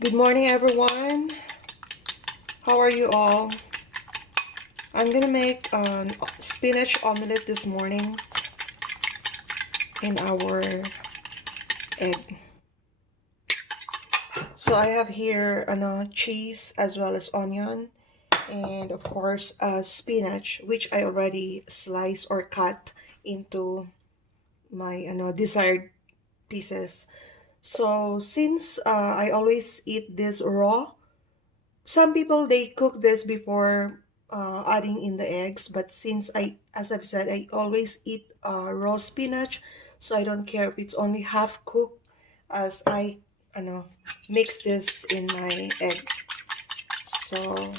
Good morning, everyone. How are you all? I'm gonna make spinach omelette this morning in our egg. So I have here cheese as well as onion, and of course spinach, which I already sliced or cut into my desired pieces. So since I always eat this raw, some people they cook this before adding in the eggs, but since as I've said, I always eat raw spinach, so I don't care if it's only half cooked, as I mix this in my egg. So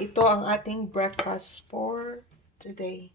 ito ang ating breakfast for today.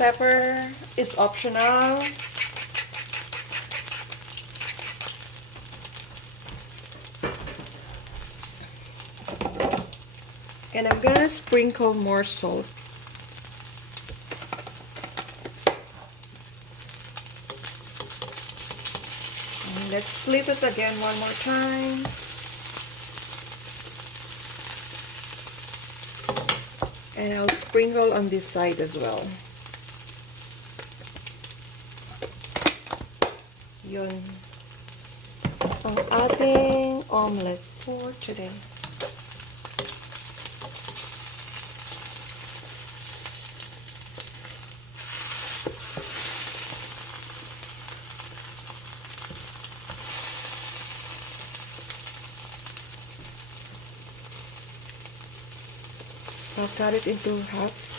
Pepper is optional. And I'm gonna sprinkle more salt. And let's flip it again one more time. And I'll sprinkle on this side as well. Yun ang ating omelette for today. I'll cut it into half.